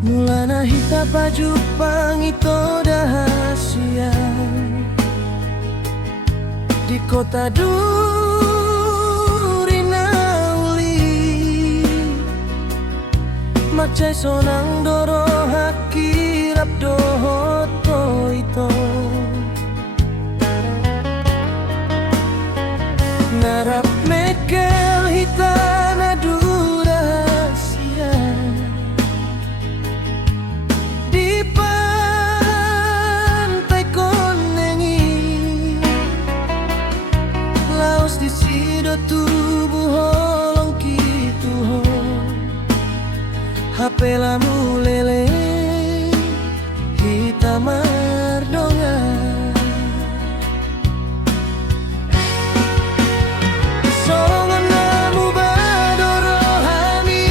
Mulana hita baju pangito dahasia di kota Durinauli, macai sonang doro hakirap dohoto ito narap mekel hitana durahasia di pantai Konengi, laos di sido tubuh holong kitu ho HP lamu lele hita mardonga songan namu badoro hani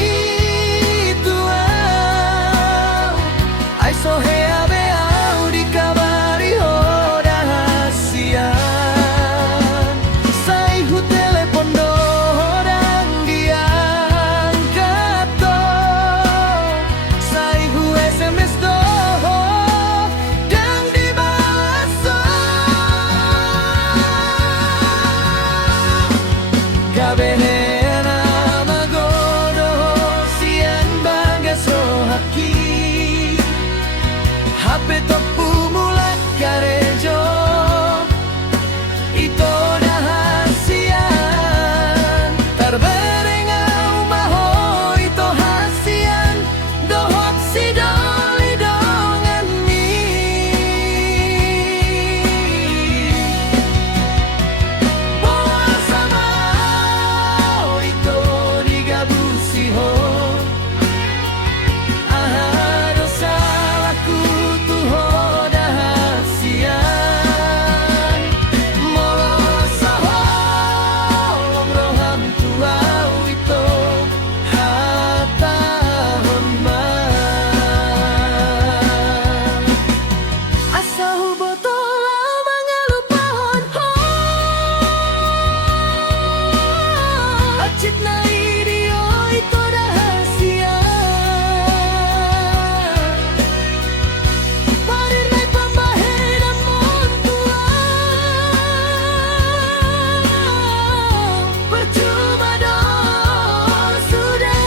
tua ai sohe abe au dikabari ho dahasian sai hu telepon do orang diangkat to sai hu SMS do dan dibalas kabehena magodo sian bagaso haki HP topu mulat garejo ito dahasian terberengau maho ito hasian dohot si doli dongan mi boa sama ito digabusi ho ahado salaku tuho dahasian molo saho roham tuau ito hatahon man asahu botolau mangalupahon ho acit na idio ito rahasia parir may pambaheran mo tua percuma do sudah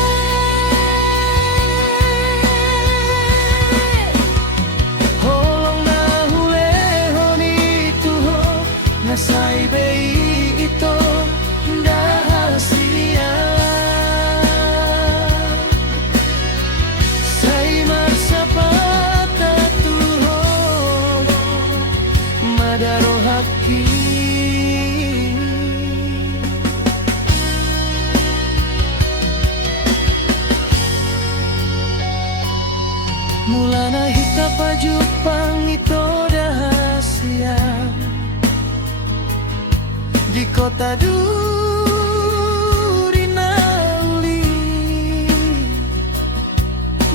holong na hulehon itu ho nasai bei ito dahasia sai marsapata tuho madaro haki mulana hita baju pangito dahasia di kota Durinauli,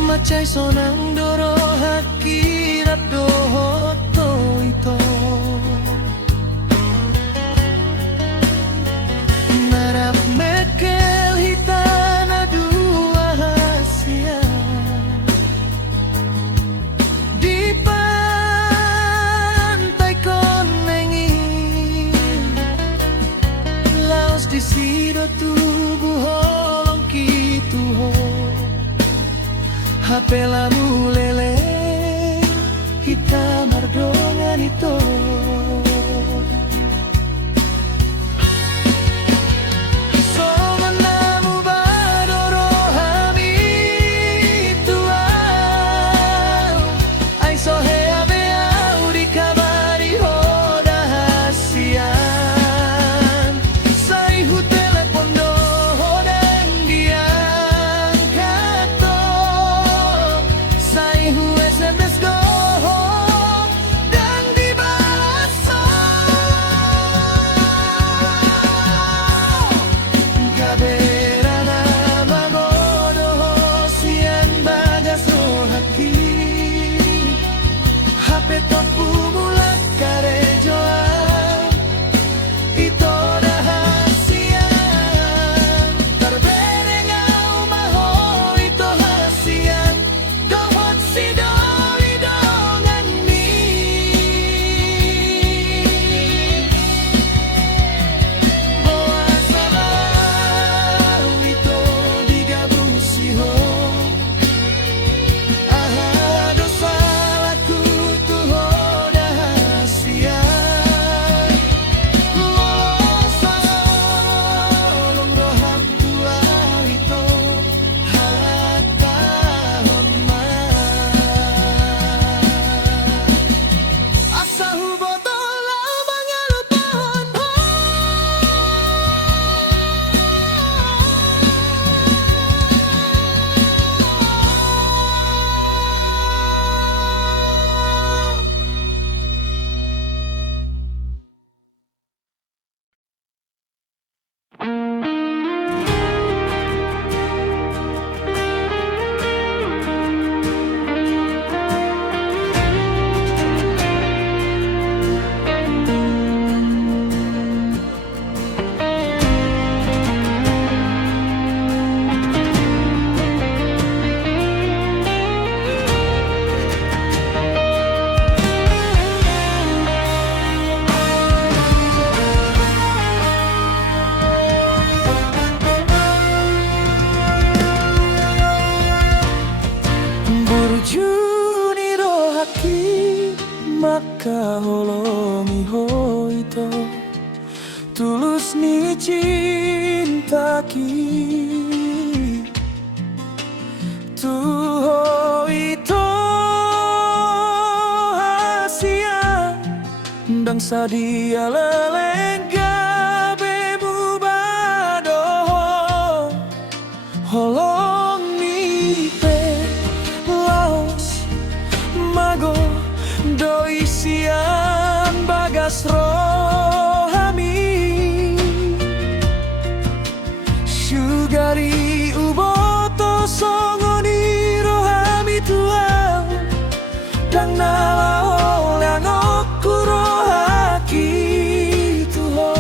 macai sonang doro hakirap dohoto ito narap mekel hitana dua hasia di pantai Konengi, laos di sido tubuh holong kitu ho HP lamu lele kita mardongan itu songan namu badoro hani tua ai sohe abe au dikabari ho dahasian sai hu telepon do dan diangkat to sai hu SMS do dan dibalas maka holongi hoito tulus ni cintaki tu hoito hasia dang sadia lelengga bemu badoh holong ni pe laos mago doi sian bagas rohami sugari uboto songoni rohami tuau dang nalao langokku rohaki tuho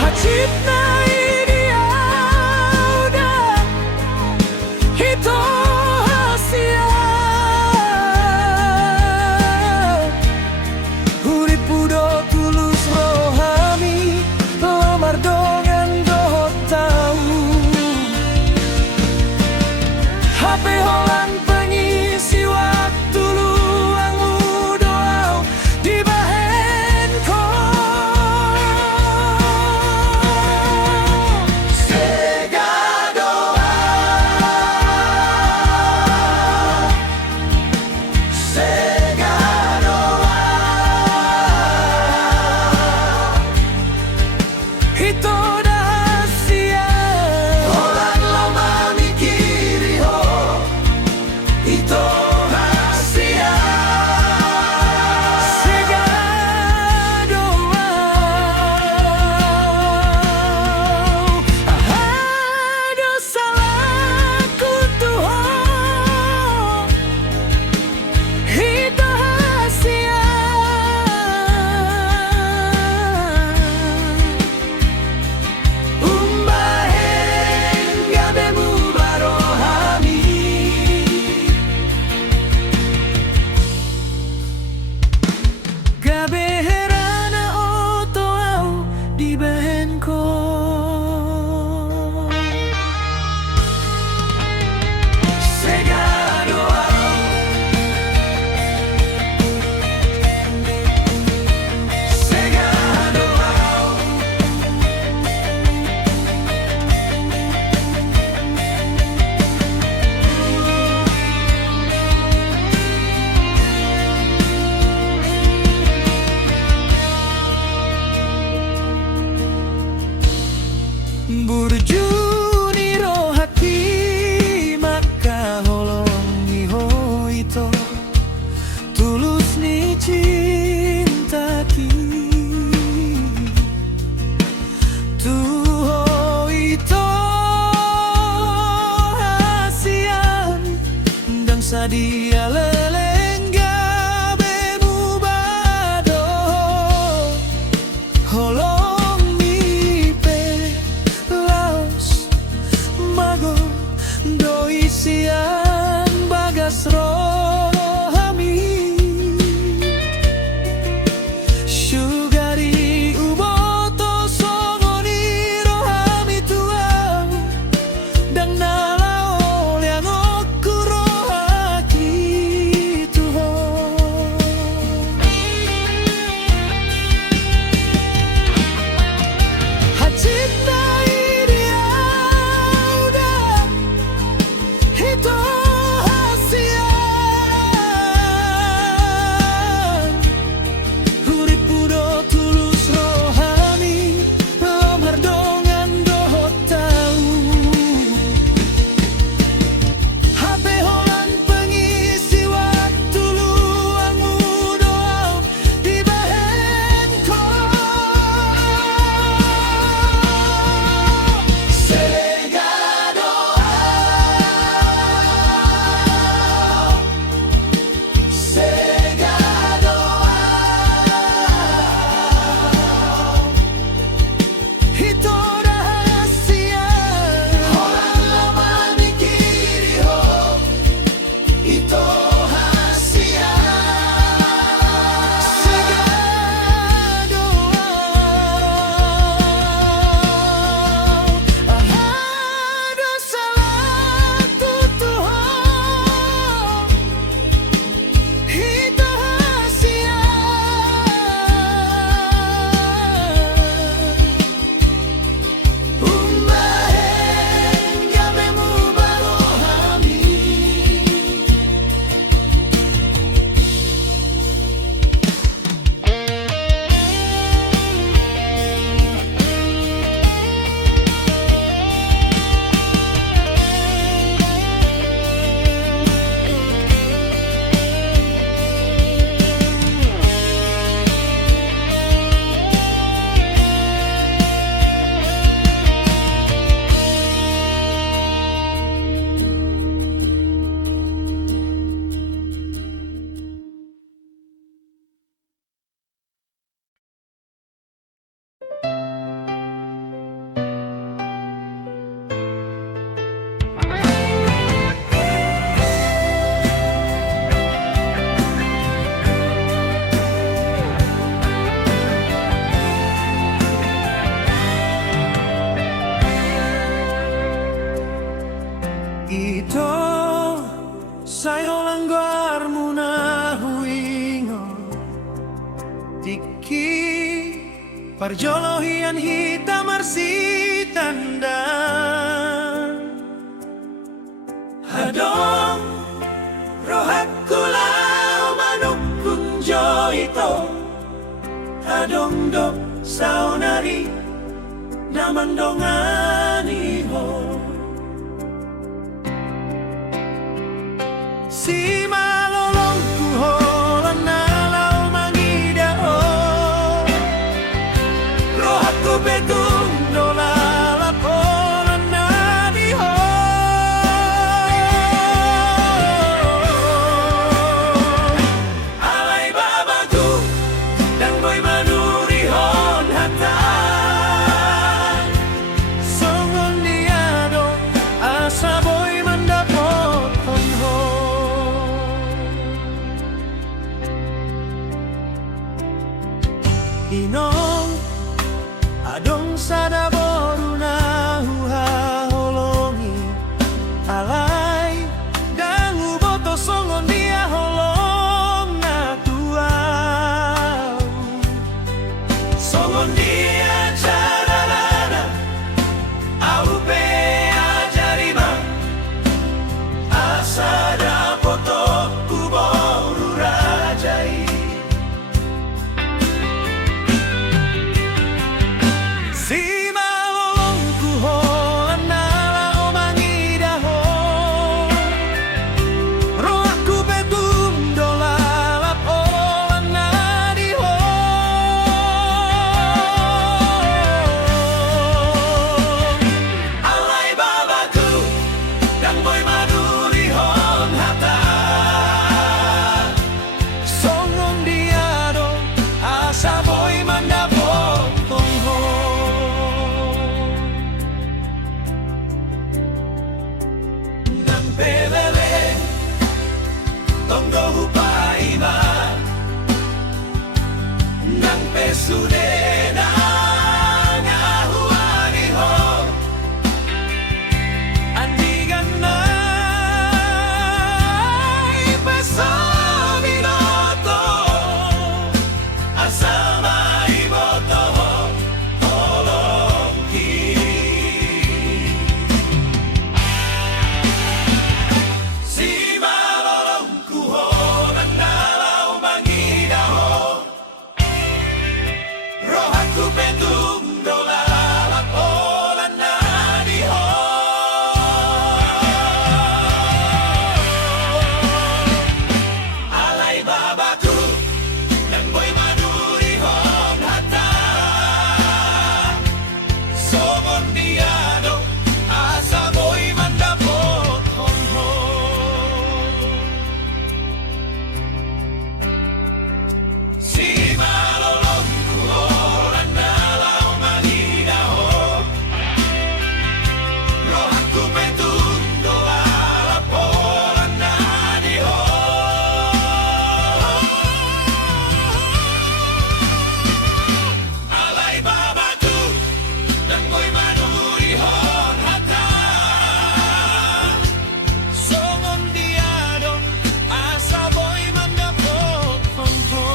hacipna burjuni rohaki maka holongi hoito tulus ni cintaki tu hoito hasian dang sadia lelengga bemu badoh holong doi sian bagas rohami sugari uboto songoni rohami tuau dang nalao liangokku rohaki Parjolohian hitam arsi tanda Hadong rohat kulau manuk kunjo ito Hadong dok saunari namandongani ho Si malolong kuholan nalau mangida ho Rohat ku betung dolala polan nadi ho Alay babaku dan boy manuri hon hata Songon diado asa boy mandapot ho Inong adong sada boru na huhaholongi Alay dangu boto songon dia holong na tuau Songon dia cararana au pe ajarima Asada poto kuboru rajai Si malolong kuholan nalau mangida ho Roak ku betung dolalap olan nadi ho Alay babaku dan boy maduri hon hata Songon diado asa boy mandapot ho Nang pelele Tondo hupaiba Nang pesude na ngahuani ho Andigan na ipeso binoto Asama iboto ho holongki Si malolong kuholan nalau mangida ho Rohat ku betung dolalap olan nadi ho Alay babaku dan boy maduri hon hata Songon diado asa boy mandapot hon ho Si malolong kuholan nalau mangida ho Rohat ku betung dolalap olan nadi ho Alay babaku dan boy manuri hon hata Songon diado asa boy mandapot hon ho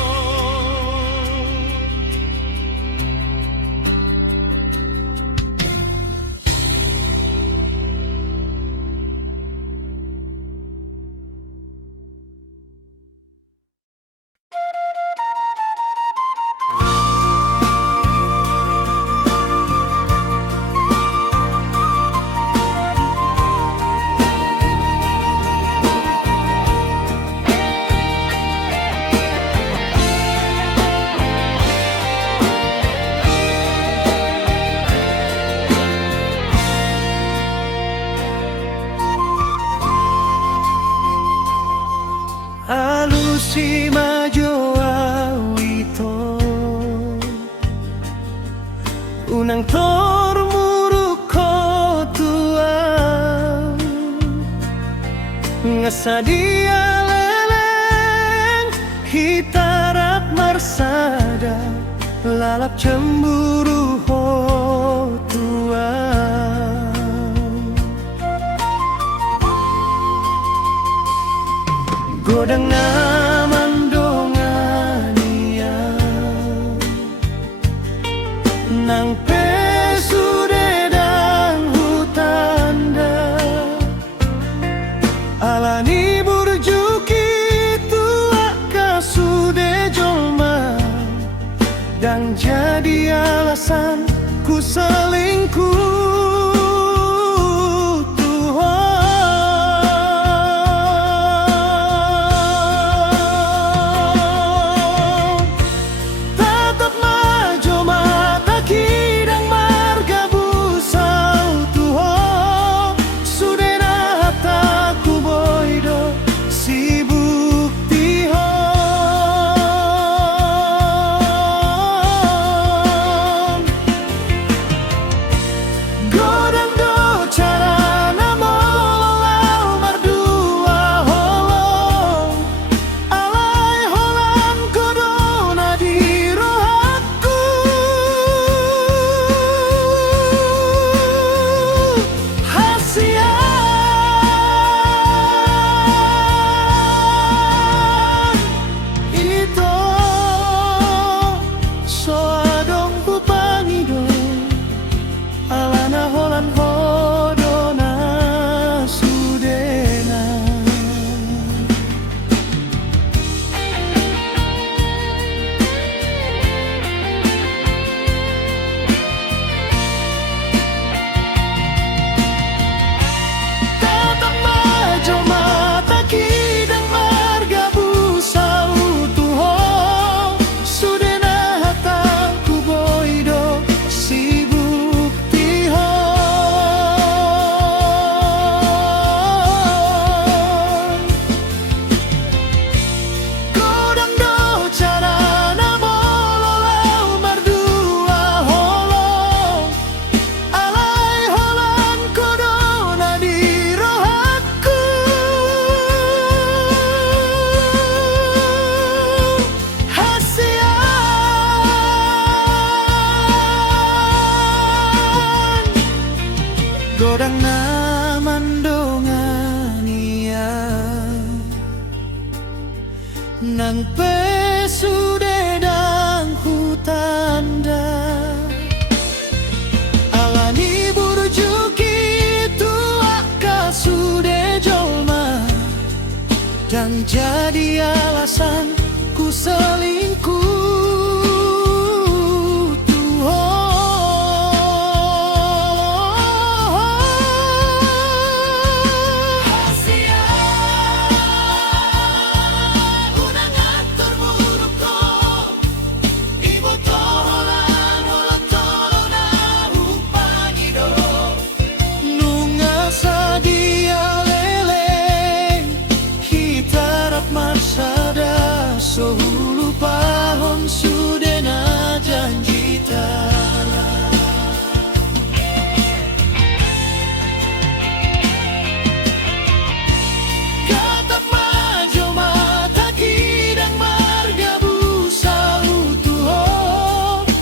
Alusi majo awito Unang tor muruko tuang Ngasadia leleng Hitarat marsada Lalap cemburu ho tuang Godang naman dongania nang pesude dan hutanda alani burjuki tua kasude jolma dan jadi alasan ku selingkuh. Godang na mandongania nang pesude dan hutanda alani burjuki tua kasude jolma dan jadi alasan ku selingkuh. Sohulu pahon sudena janji tala Katap majo mata kidang marga busa utuho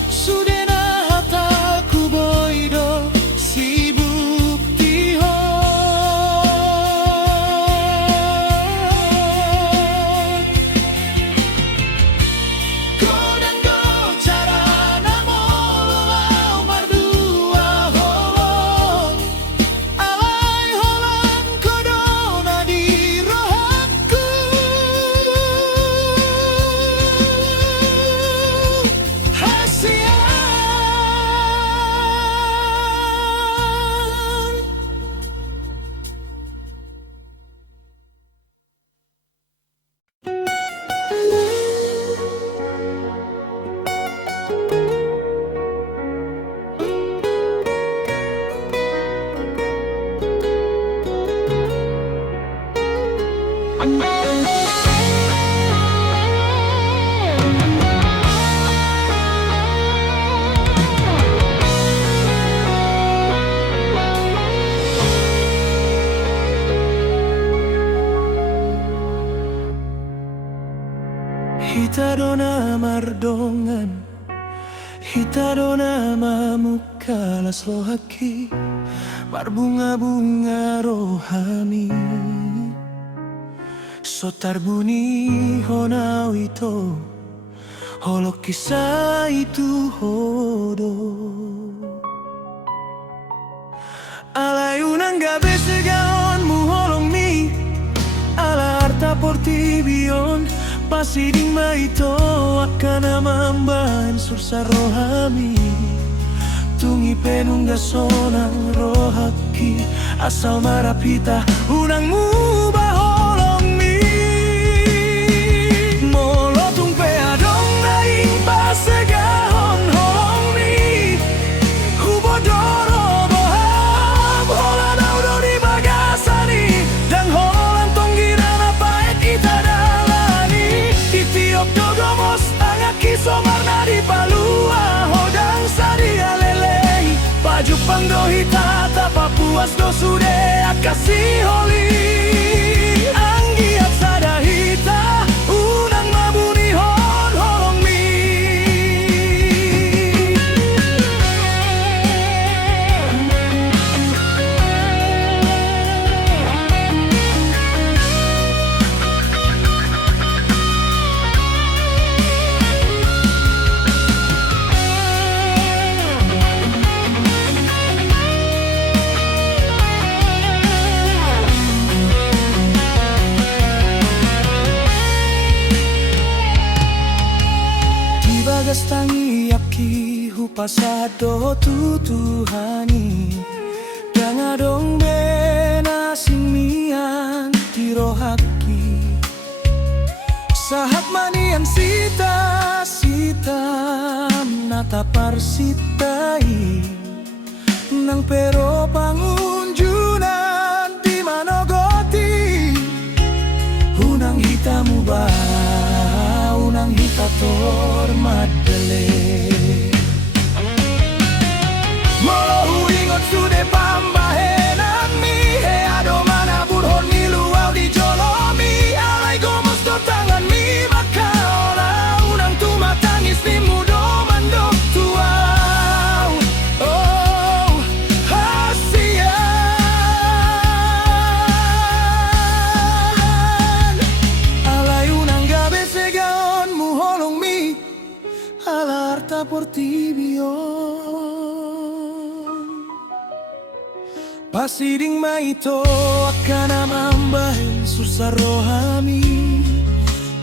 sudena hataku boido sibuk tiho. Hitadona mardongan, hitadona mamukalas lohaki, marbunga-bunga rohani. Sotar buni honau ito, holo kisah itu hodo. Alay unang gabi sigaon mu holong mi, ala harta portibion, pasiding maito akan amambahan sursa rohami. Tungi penungga sonang rohaki, asal marapita unang mubah holong mi. Molotung peadong naing pasegahon holong mi, hubodoro boham holan audo di bagasani, dan holan tonggirana paet ita dalani. Itiok dogomos angaki somarna di palua hodang sadia leleng, baju pangdohita tapa puas do sude akasi holi. Anggiat sadahita unang mabuni hon holong mi. Bagas tangi aki hupasado tutuhani, dangadong benasing mian tirohaki. Sahat manian sita sita natapar sitai, nang pero pangunjunan di manogoti. Unang hitamu ba, unang hitator madele. Molo huingot sude pambahenan mi, he ado mana burhon mi luau di jolomi. Alay gomos do tangan mi makaola, unang tumatangis ni mudo mandok tuau. Oh, hasian. Alay unang gabi segaon mu holong mi, ala harta portibion. Pasiding maito akan amambahin susah rohami.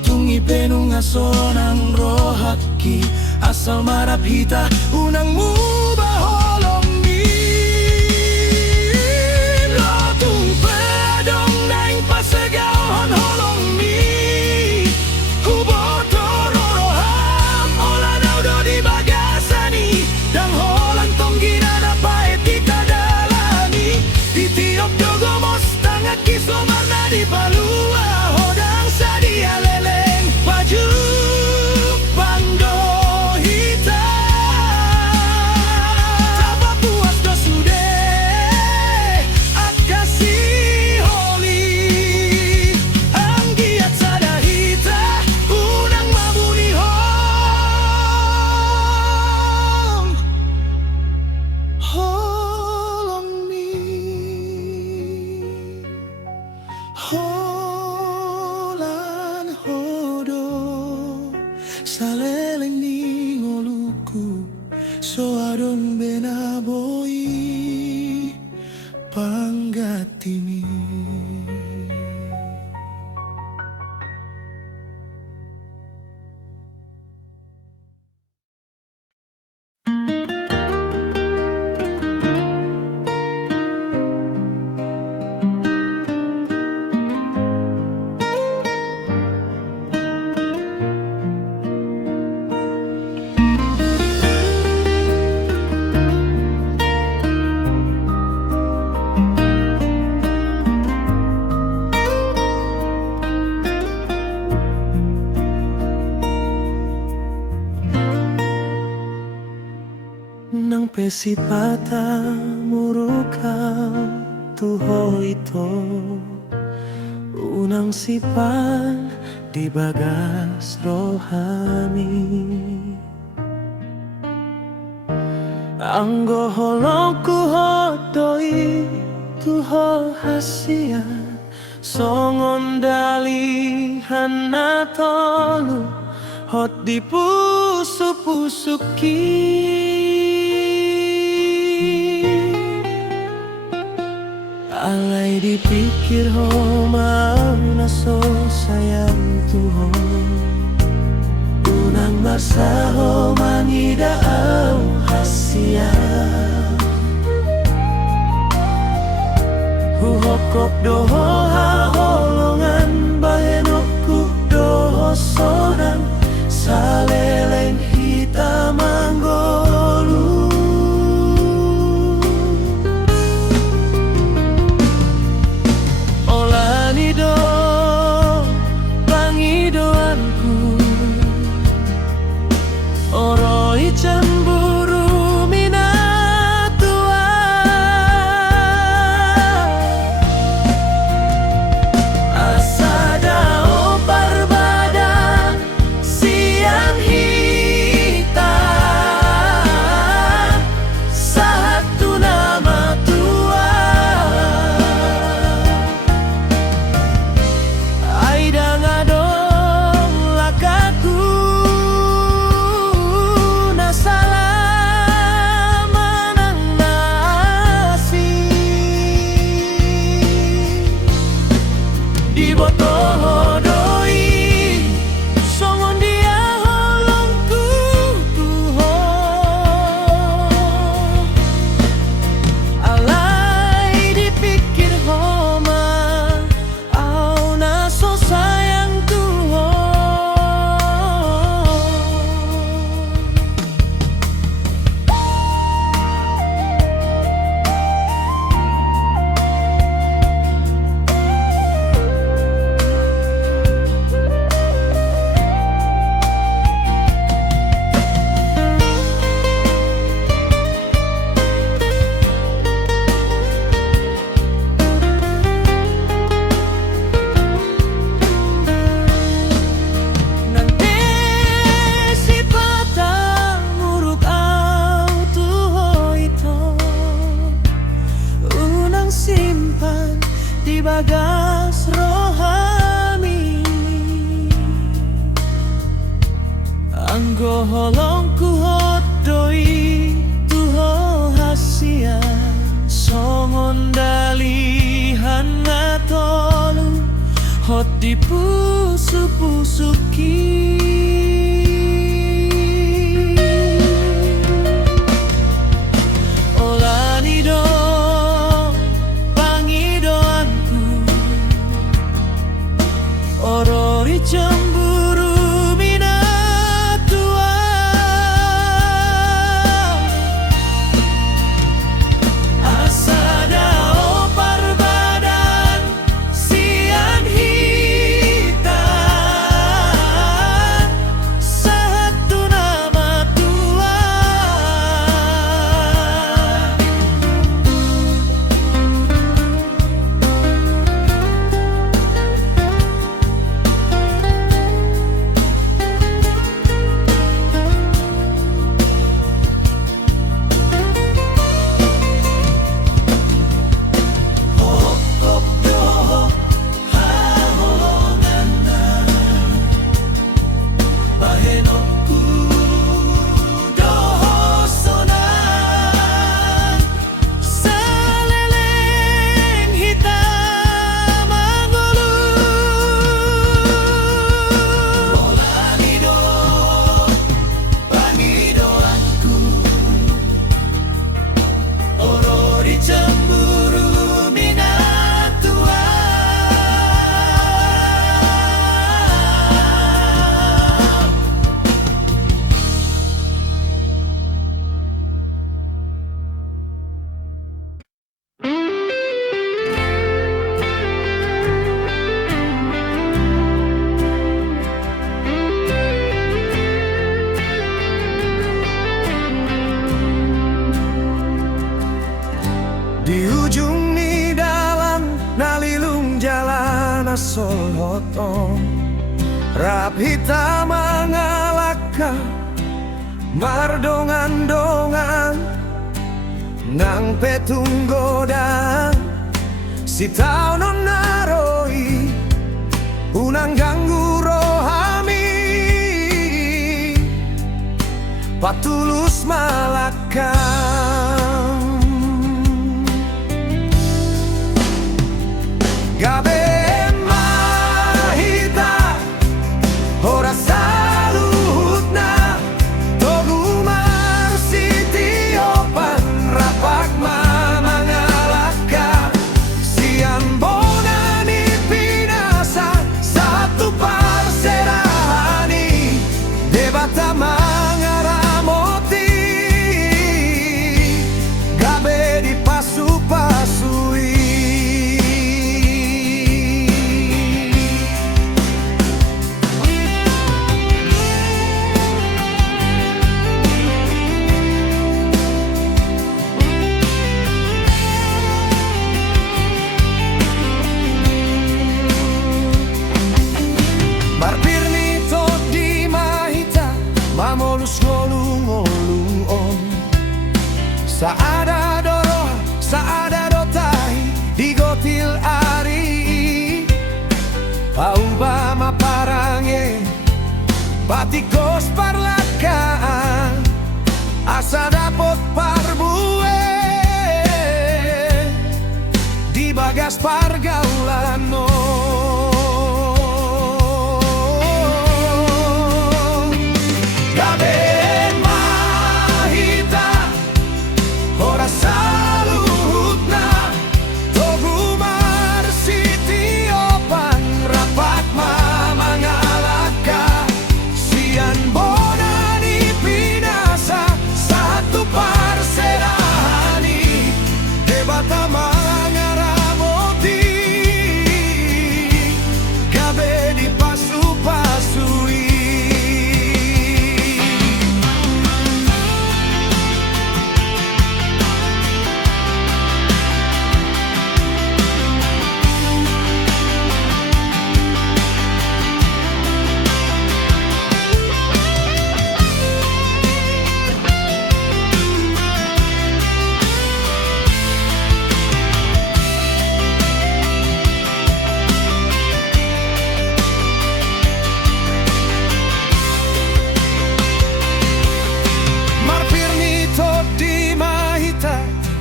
Tungi penunga sonang rohaki, asal marap hita unang mubah holong mi. Lotung pedong naing pasegahon holong mi, hubotoro roham holan audo di bagasani, dan holan tonggina paet ita dalani. Itiok dogomos tangaki somarna di palua hodang sadia leleng, baju pangdohita tapa puas do sude akasi holi. Anggiat sadahita unang mabuni hong holong mi. Holan hodo saleleng ni ngoluku, so adon benaboi panggatimi. Nang pesipata murukam tuho ito, unang sipan di bagas rohami. Anggo holong kuhodoi tuho hasian, songon dalihan natolu hot di pusu-pusuki. Alay dipikir ho mau naso sayang tuho. Unang marsaho mangidaau hasia. Huhokok doho haholongan bahenokku doho sonan saleleng hitam anggolu. Olani do pangidoanku oroi cemburu minatua. Asadao parbadan siang hitam satu nama tua. Aida ngadong lakaku di bagas rohani. Anggo holongku hodoi tuho hasia. Songon dalihan ngatolu hot di pusu-pusuki. Orori cemburu minatua. Asadao parbadan siang hitam satu nama tua. Di ujung ni dalam nalilung jalan asol hotong rap hitam mangalaka mardongan-dongan nang petung godang si tau non naroi unang ganggu rohami patulus malakam. Gabe mahita ora saluhutna togumar sitiopan rapak mamangalaka sian bonani pinasa satu parserahani debata mangaramoti gabe dipasu-pasui. Mamolus ngolu-ngoluon saada doro saada dotai digotil ari pauba maparange batikos parlakaan asa dapot parbue di bagas pargaulano.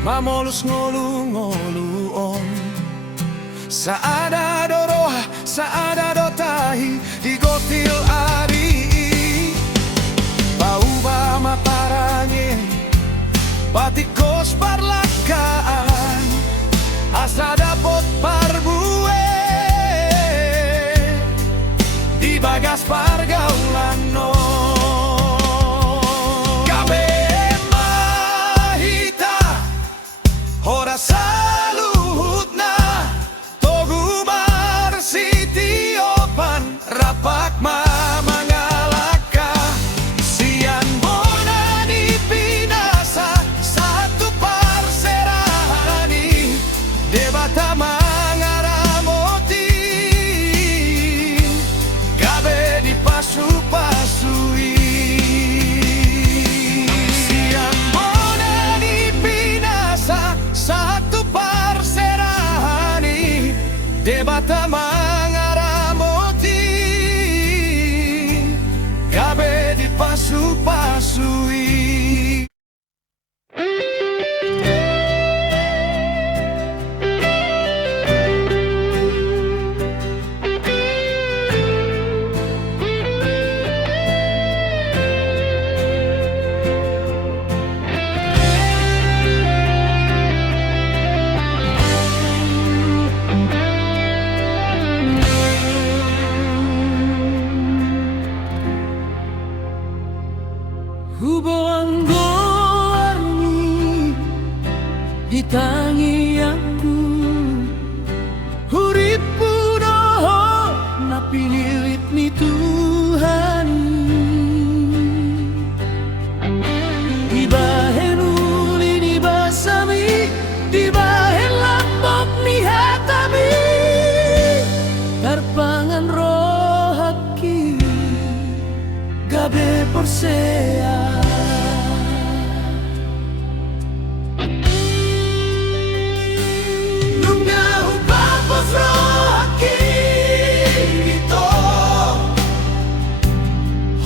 Mamolus ngolu-ngoluon saada doroha saada dotahi digotil ari pauba maparange batikos parlakaan asa dapot parbue di bagas pargaulano. Ora saluhutna togumar sitiopan rapak mamangalaka sian bonani pinasa satu parserahani debata mangaramoti gabe dipasu-pasui. Satu parserahani debata mangaramoti gabe dipasu-pasui. Huboan goarni ditangi aku huripu doho napinilit ni Tuhan dibahen uli dibasami dibahen lambok ni hatami tarpangan rohaki gabe porsea.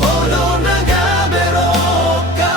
Holo nagabero ka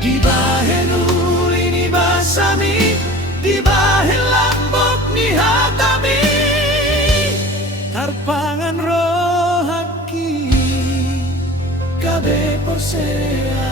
Di bahen uli ni basami, di bahen lambok ni hatami, tarpangan rohaki kabe porsea.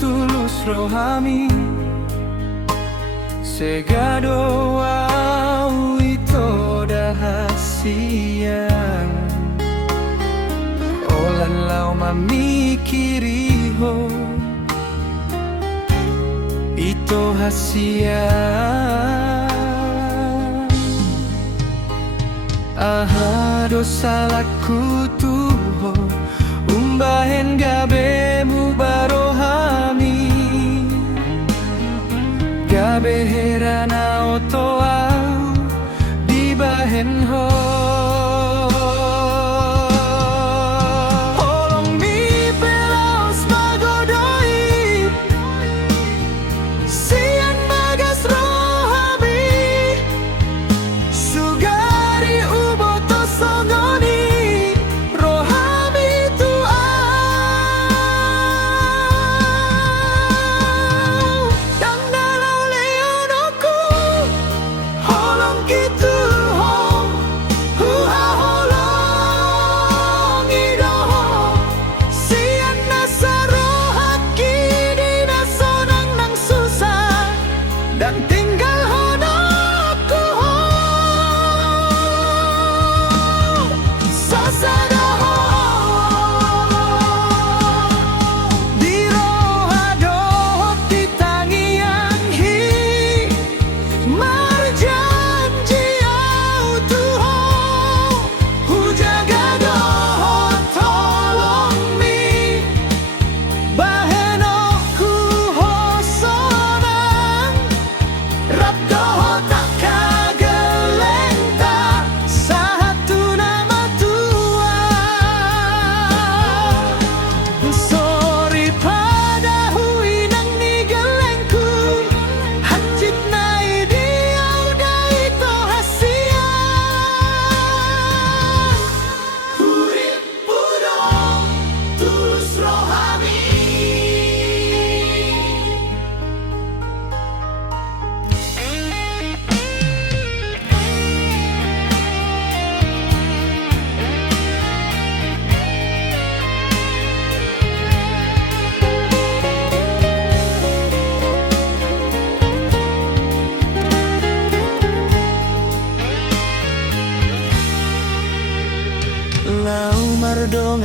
Tulus rohami segado au ito dahasian olan lau mamikiriho ito hasian ahado salaku tuho umbahen gabemu barohami gabe herana otoa di bahen ho holong mi pelaos magodoi sian bagas rohami sugari uboto songoni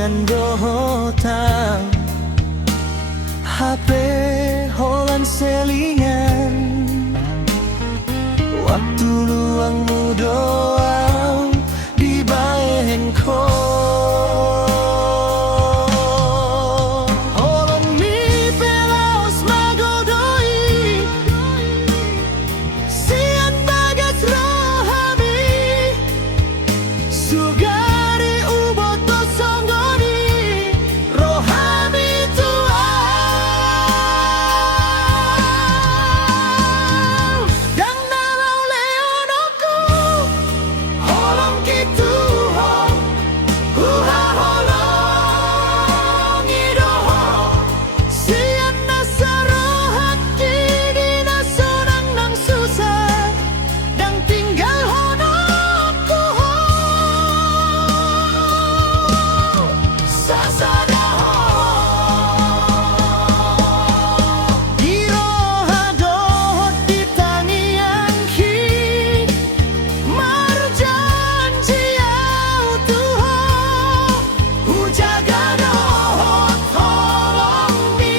dengan dohotang HP holan selingan waktu luangmu doang di baengko holon mi pelaos magodoi sian bagas rohami sugari uboto songgoni rohami tuang dan nalau leonoku holong kitu hong huha holong idoho sian nasaro hati di nasonang nang susah dan tinggal honokku ho sasada ho iroha dohot di tangian ki marjanji au tuho hujaga dohot holong mi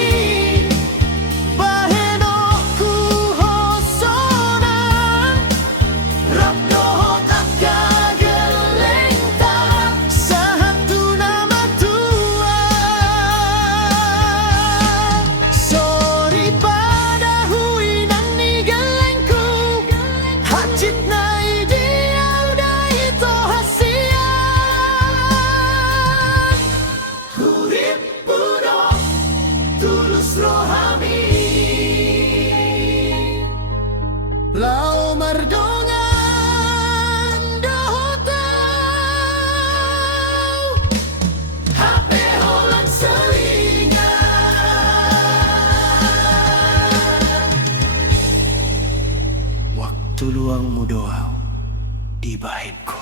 bahenoku hosonan rap dohot akagelengta satu nama tua sorry pada huinan ni gelengku hacit nai dia udah itu hasian hurip budok tulus rohami lau mardongan dohotau HP holan selingan waktu luangmu doang di bahenku.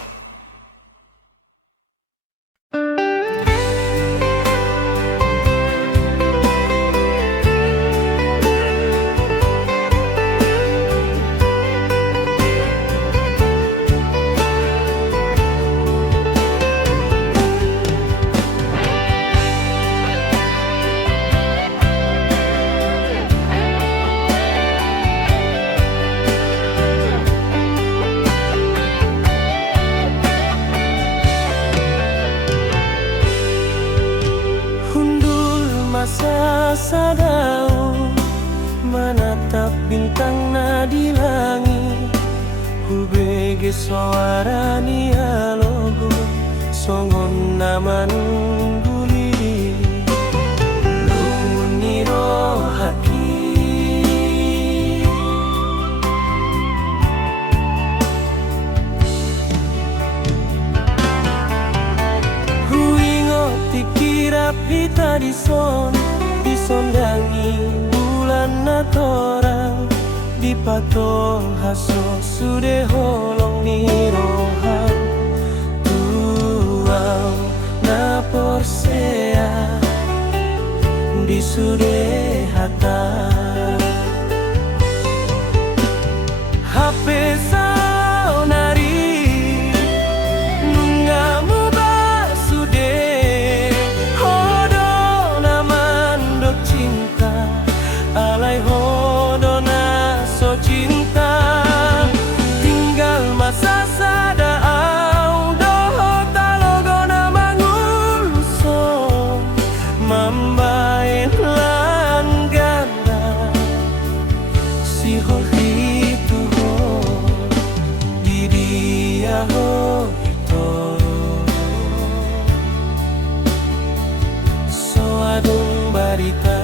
Hundul masa sadau menatap bintang di langit hubege suarani alogo songon naman guli luniro haki huingo tikirap hita disondangi bulan natorang dipatol haso sude holong nirohan tuang na porsea di sude hata HP saonari nungamu basude hodo naman dok cinta alai hodo na so cinta tinggal masa sada au doho talogo na manguluso mambain lan ganda si hol itu ho di dia ho ito so adong barita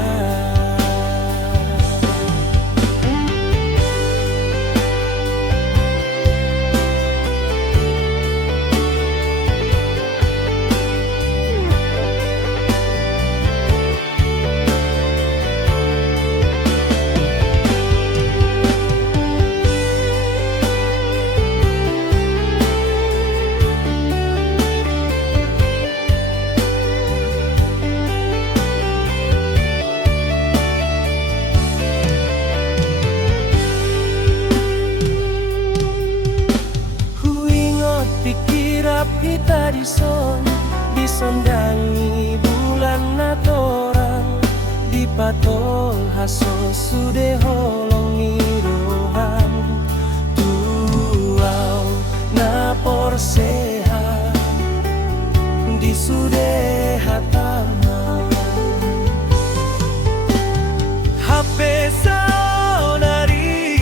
sandangi bulan natorang di patol haso sude holongi rohan tuau napor sehat di sude hatama HP saudari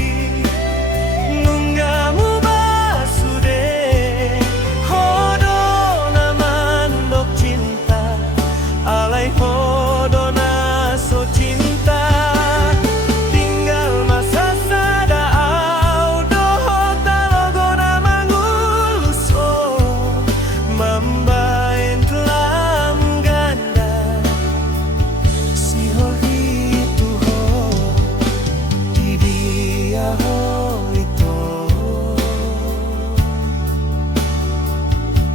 nunggamu basude hodo naman dok cinta alai hodo naso cinta tinggal masa sada audo talogo namang uluso mambain telam ganda si hori tuho di dia ho ito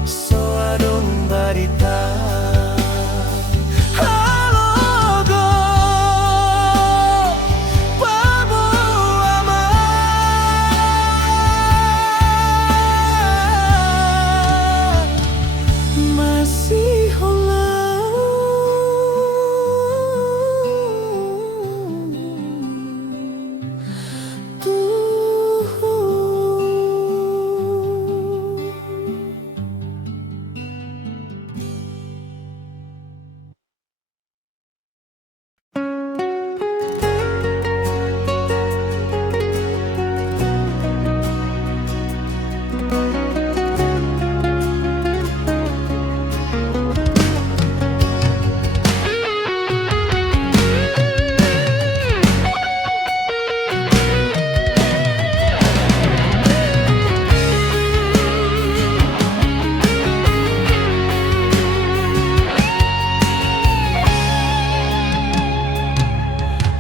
so adong barita halogo pabo ama masih holang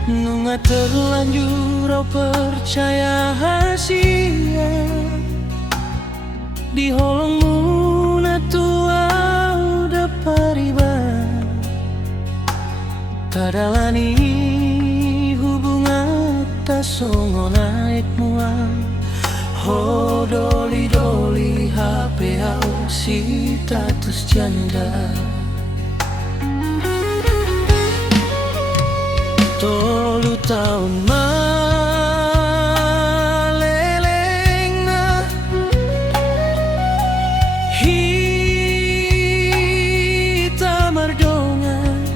nunga terlanjur au percaya hasia di holongmu na tua udah pariban kadalani hubungan ta songo naik muang ho doli doli HP au si status janda tolu tahun maleleng hita mardongan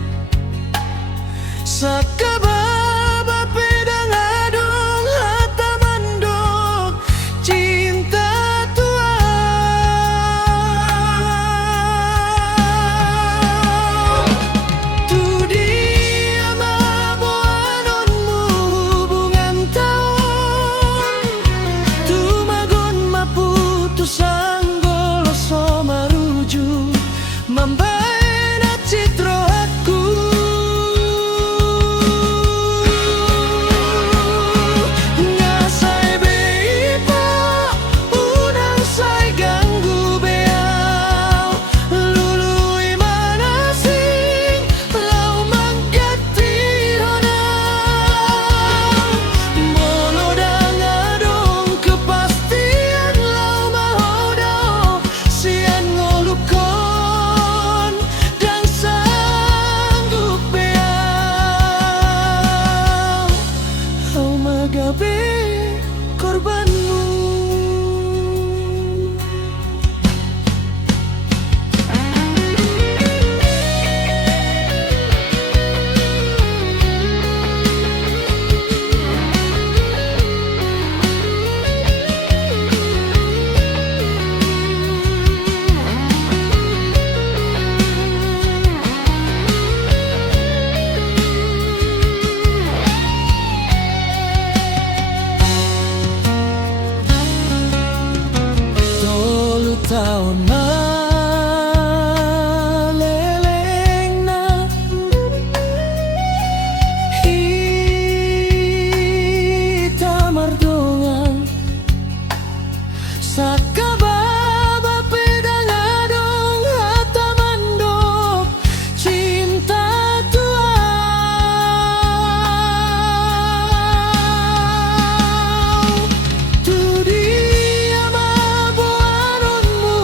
sakababa pedang adong hata mandok cinta tua tu dia maboanonmu hubungan tahun tu magon maputus anggolo so maruju mambaina citro aku ngasai beipa unang sai ganggu beau lului manasing lau manggati honang bolo dangadong kepastian lau mahodo sian ngolukon dan sanggup beau au magabe korbanmu tolu tahun maleleng na hita mardongan sakababa pedang adong hata mandok cinta tua tu dia maboanonmu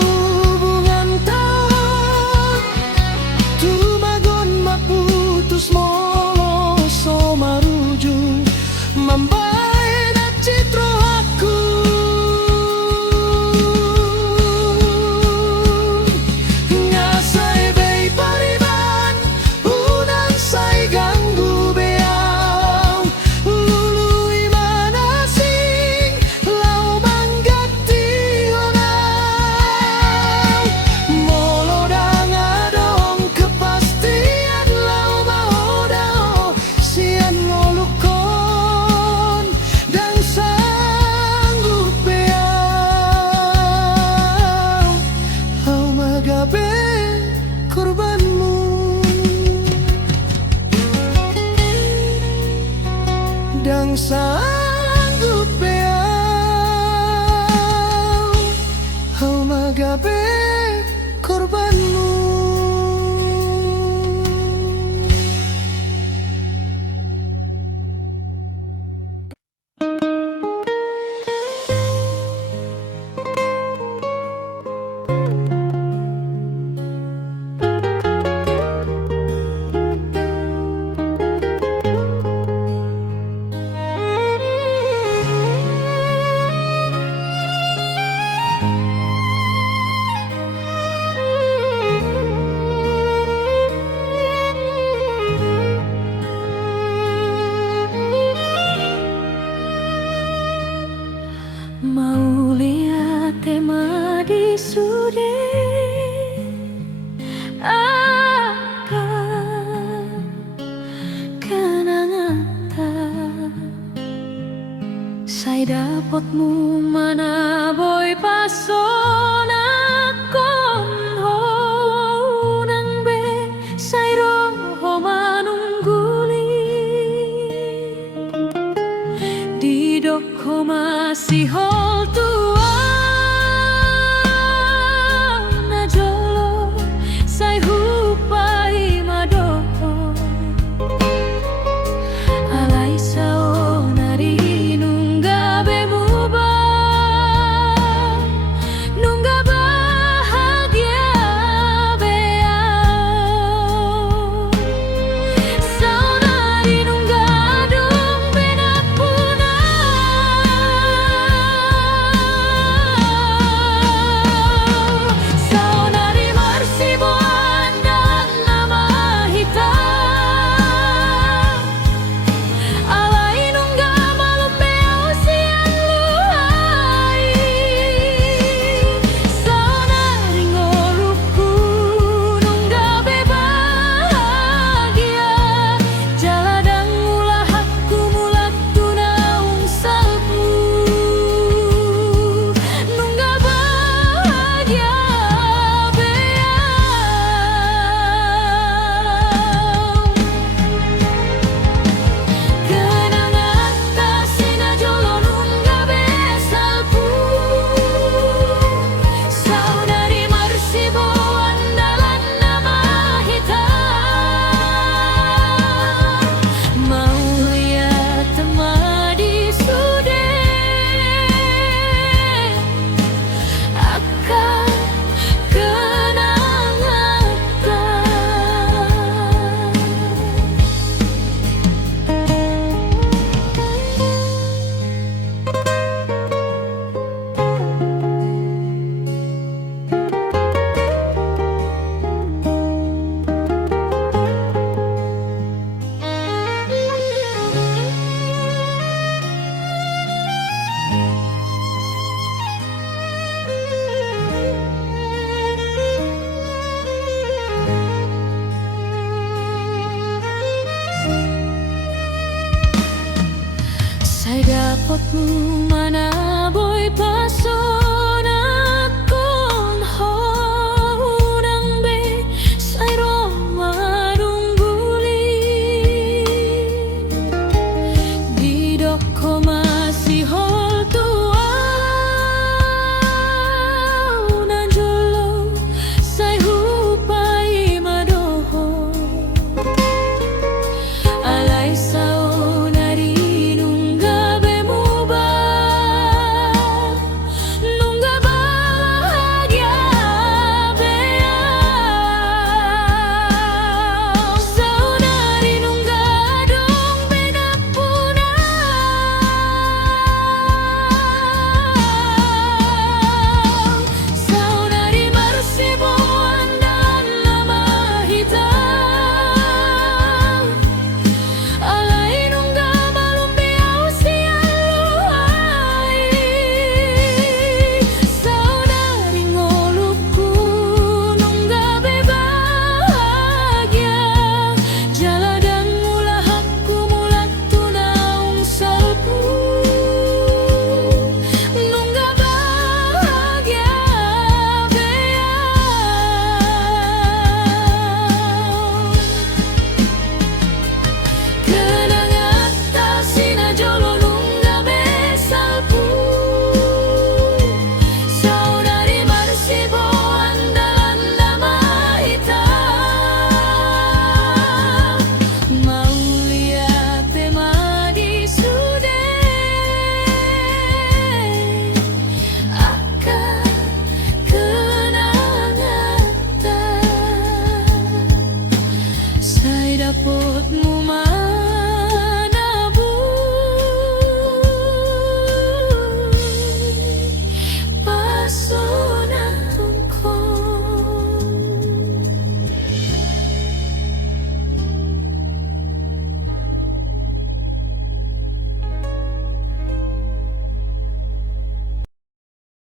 magabe korbanmu. Mau lihat tema di sude akan kenangan saya dapatmu mana boy pasona kon ho nang be saya roho manungguli di doko masih hol tua na jolo sai hupai madoho alai sao nari nungga bemuba nungga bahagia beau sao nari nungga dong benapuna sao nari marsibuan dan nama hitam alai nungga malu beau siang luai sao nari ngoruku nungga bebahagia jaladang ulah aku mulak tunaung salpu nungga bahagia beau kenangan kasina jolo nungga besalpu sao nari marsibo andalan nama hitam mau lihat tema di sude akan kenangan saya dapatmu mana boy pasona